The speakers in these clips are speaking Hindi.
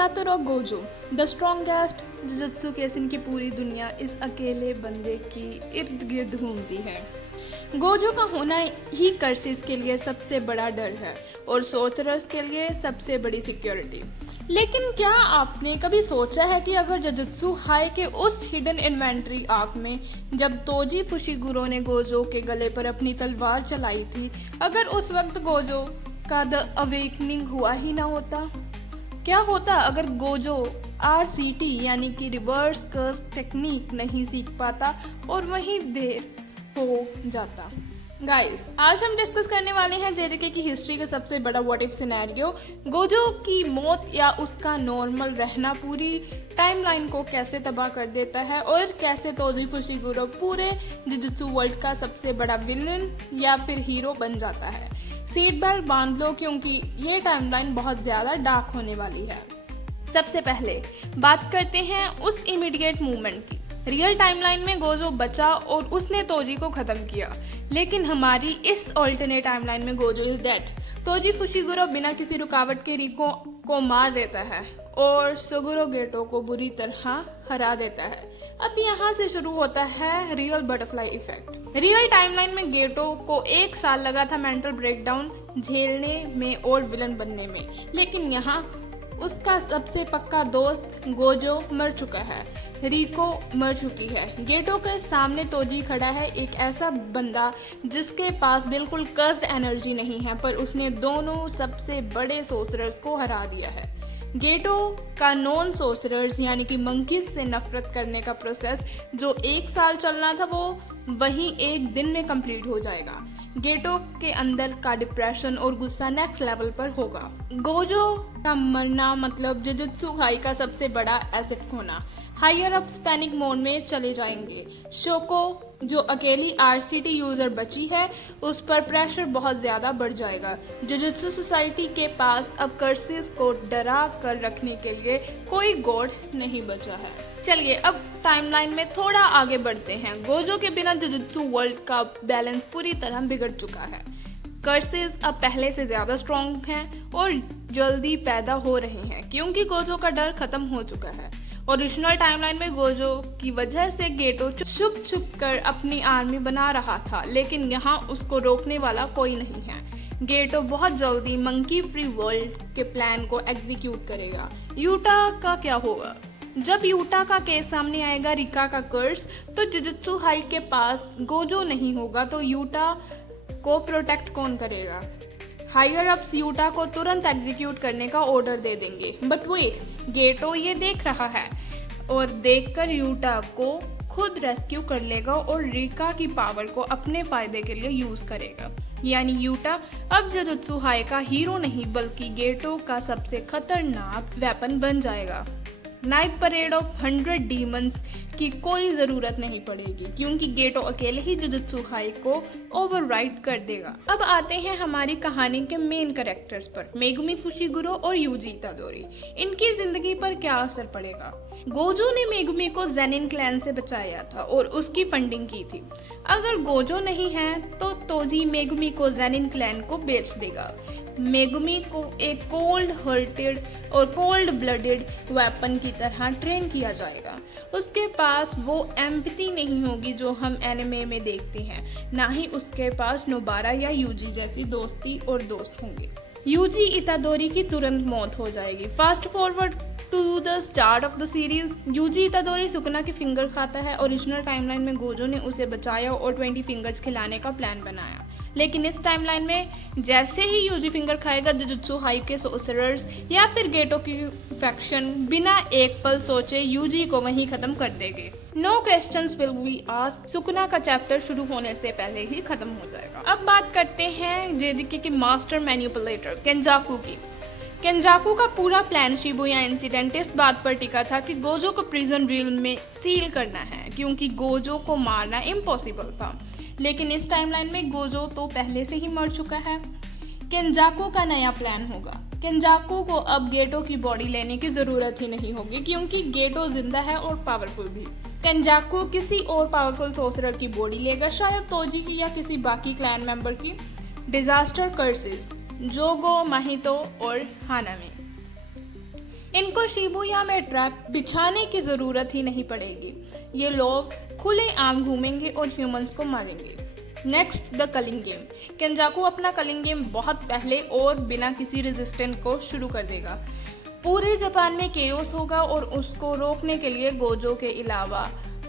Satoru Gojo, the strongest jujutsu केसन की पूरी दुनिया इस अकेले बंदे की इर्द गिर्द घूमती है। गोजो का होना ही कर्सिस के लिए सबसे बड़ा डर है और सोर्सरर्स के लिए सबसे बड़ी सिक्योरिटी। लेकिन क्या आपने कभी सोचा है कि अगर जुजुत्सु हाई के उस हिडन इन्वेंट्री आर्क में जब तोजी फुशिगुरो ने गोजो के गले पर अपनी तलवार चलाई थी, अगर उस वक्त गोजो का द अवेकनिंग हुआ ही ना होता? क्या होता अगर गोजो RCT यानी कि रिवर्स कर्स टेक्निक नहीं सीख पाता और वहीं देर हो जाता? गाइस, आज हम डिस्कस करने वाले हैं JJK की हिस्ट्री का सबसे बड़ा व्हाट इफ सिनेरियो। गोजो की मौत या उसका नॉर्मल रहना पूरी टाइमलाइन को कैसे तबाह कर देता है और कैसे तोजी फुशिगुरो पूरे जुजुत्सु वर्ल्ड का सबसे बड़ा विलन या फिर हीरो बन जाता है। सीट बेल्ट बांध लो क्योंकि ये टाइमलाइन बहुत ज़्यादा डार्क होने वाली है। सबसे पहले बात करते हैं उस इमीडिएट मूवमेंट की। रियल टाइमलाइन में गोजो बचा और उसने तोजी को ख़त्म किया, लेकिन हमारी इस ऑल्टरनेट टाइमलाइन में Gojo is dead. Toji Fushiguro बिना किसी रुकावट के रिको को मार देता है और सुगुरो गेटो को बुरी तरह हरा देता है। अब यहाँ से शुरू होता है real butterfly effect. Real timeline में गेटो को 1 साल लगा था मेंटल ब्रेकडाउन झेलने में और विलन बनने में, लेकिन यहाँ उसका सबसे पक्का दोस्त गोजो मर चुका है, रिको मर चुकी है। गेटो के सामने तोजी खड़ा है, एक ऐसा बंदा जिसके पास बिल्कुल कर्स्ड एनर्जी नहीं है, पर उसने दोनों सबसे बड़े सोर्सरर्स को हरा दिया है। गेटो का नॉन सोर्सरर्स यानी कि मंकीज से नफरत करने का प्रोसेस जो 1 साल चलना था वो वहीं 1 दिन में कंप्लीट हो जाएगा। गेटो के अंदर का डिप्रेशन और गुस्सा नेक्स्ट लेवल पर होगा। गोजो का मरना मतलब जुजुत्सु हाई का सबसे बड़ा एसेट खोना। हायर अप्स पैनिक मोड में चले जाएंगे। शोको जो अकेली RCT यूजर बची है उस पर प्रेशर बहुत ज़्यादा बढ़ जाएगा। जुजुत्सु सोसाइटी के पास अब कर्सिस को डरा कर रखने के लिए कोई गॉड नहीं बचा है। चलिए अब टाइमलाइन में थोड़ा आगे बढ़ते हैं। गोजो के बिना जुजुत्सु वर्ल्ड का बैलेंस पूरी तरह बिगड़ चुका है। कर्सिस अब पहले से ज़्यादा स्ट्रॉन्ग हैं और जल्दी पैदा हो रहे हैं क्योंकि गोजो का डर खत्म हो चुका है। ओरिजिनल टाइमलाइन में गोजो की वजह से गेटो छुप कर अपनी आर्मी बना रहा था, लेकिन यहाँ उसको रोकने वाला कोई नहीं है। गेटो बहुत जल्दी मंकी फ्री वर्ल्ड के प्लान को एग्जीक्यूट करेगा। यूटा का क्या होगा? जब यूटा का केस सामने आएगा रिका का कर्स, तो जुजुत्सु हाई के पास गोजो नहीं होगा तो यूटा को प्रोटेक्ट कौन करेगा? हायर अप्स यूटा को तुरंत एग्जीक्यूट करने का ऑर्डर दे देंगे। बट वेट, गेटो ये देख रहा है और देखकर यूटा को खुद रेस्क्यू कर लेगा और रिका की पावर को अपने फायदे के लिए यूज करेगा। यानी यूटा अब जुजुत्सु हाई का हीरो नहीं बल्कि गेटो का सबसे खतरनाक वेपन बन जाएगा। नाइट परेड ऑफ 100 डीमंस की कोई ज़रूरत नहीं पड़ेगी क्योंकि गेटो अकेले ही जुजुत्सु हाई को ओवरराइड कर देगा। अब आते हैं हमारी कहानी के मेन कैरेक्टर्स पर, मेगुमी फुशिगुरो और यूजी इतादोरी। इनकी जिंदगी पर क्या असर पड़ेगा? गोजो ने मेगुमी को जेनिन क्लैन से बचाया था और उसकी फंडिंग की थी। अगर गोजो नहीं है तो तोजी मेगुमी को जेनिन क्लैन को बेच देगा। मेगुमी को एक कोल्ड हार्टेड और कोल्ड ब्लडेड वेपन की तरह ट्रेन किया जाएगा। उसके पास वो एम्पैथी नहीं होगी जो हम एनिमे में देखते हैं, ना ही उसके पास नोबारा या यूजी जैसी दोस्ती और दोस्त होंगे। यूजी इतादोरी की तुरंत मौत हो जाएगी। Fast forward to the start of the series, Yuji Itadori Sukuna की फिंगर खाता है। ओरिजिनल टाइमलाइन में गोजो ने उसे बचाया और 20 फिंगर्स खिलाने का प्लान बनाया, लेकिन इस टाइमलाइन में जैसे ही यूजी फिंगर खाएगा जुजुत्सु हाई के सोर्सरर्स या फिर गेटो की फैक्शन बिना एक पल सोचे यूजी को वहीं खत्म कर देंगे। No questions will be asked. Sukuna का चैप्टर शुरू होने से पहले ही खत्म हो जाएगा। अब बात करते हैं JJK के मास्टर मैनिपुलेटर केंजाकू की। केंजाकू का पूरा प्लान शिबुया इंसिडेंट इस बात पर टिका था कि गोजो को प्रिजन रियल में सील करना है क्योंकि गोजो को मारना इम्पॉसिबल था। लेकिन इस टाइमलाइन में गोजो तो पहले से ही मर चुका है। केंजाकू का नया प्लान होगा। केंजाकू को अब गेटो की बॉडी लेने की ज़रूरत ही नहीं होगी क्योंकि गेटो जिंदा है और पावरफुल भी। केंजाकू किसी और पावरफुल सोर्सरर की बॉडी लेगा, शायद तोजी की या किसी बाकी क्लैन मेंबर की। डिजास्टर कर्सिस, जोगो, माहितो और हानामी। इनको शिबुया में ट्रैप बिछाने की ज़रूरत ही नहीं पड़ेगी। ये लोग खुले आम घूमेंगे और ह्यूमंस को मारेंगे। Next, the culling game. Kenjaku अपना कलिंग गेम बहुत पहले और बिना किसी रेजिस्टेंस को शुरू कर देगा। पूरे जापान में केओस होगा और उसको रोकने के लिए गोजो के अलावा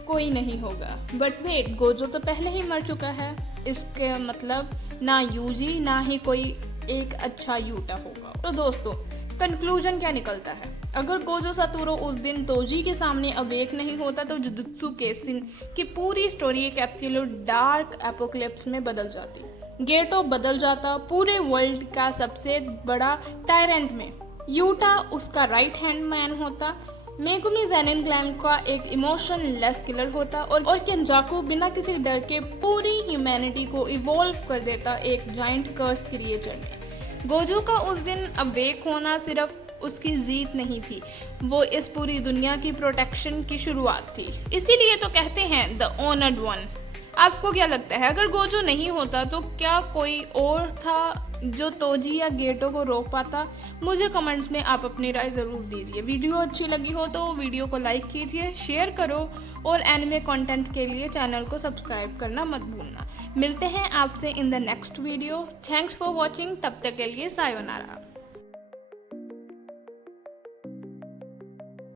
कोई नहीं होगा। बट वेट, गोजो तो पहले ही मर चुका है। इसके मतलब ना यूजी ना ही कोई एक अच्छा यूटा होगा। तो दोस्तों, कंक्लूजन क्या निकलता है? अगर गोजो सातोरू उस दिन तोजी के सामने अवेक नहीं होता तो जुजुत्सु केसन की पूरी स्टोरी एक एब्सोल्यूट डार्क एपोकलिप्स में बदल जाती। गेटो बदल जाता पूरे वर्ल्ड का सबसे बड़ा टायरेंट में। यूटा उसका राइट हैंड मैन होता। मेगुमी ज़ेनिन क्लैन का एक इमोशन लेस किलर होता और केंजाकू बिना किसी डर के पूरी ह्यूमैनिटी को इवॉल्व कर देता एक जाइंट कर्स क्रिएचर में। गोजो का उस दिन अवेक होना सिर्फ उसकी जीत नहीं थी, वो इस पूरी दुनिया की प्रोटेक्शन की शुरुआत थी। इसीलिए तो कहते हैं द ऑनर्ड वन। आपको क्या लगता है, अगर गोजो नहीं होता तो क्या कोई और था जो तोजी या गेटो को रोक पाता? मुझे कमेंट्स में आप अपनी राय ज़रूर दीजिए। वीडियो अच्छी लगी हो तो वीडियो को लाइक कीजिए, शेयर करो और एनिमे कंटेंट के लिए चैनल को सब्सक्राइब करना मत भूलना। मिलते हैं आपसे in the next video. Thanks for watching. तब तक के लिए सायोनारा।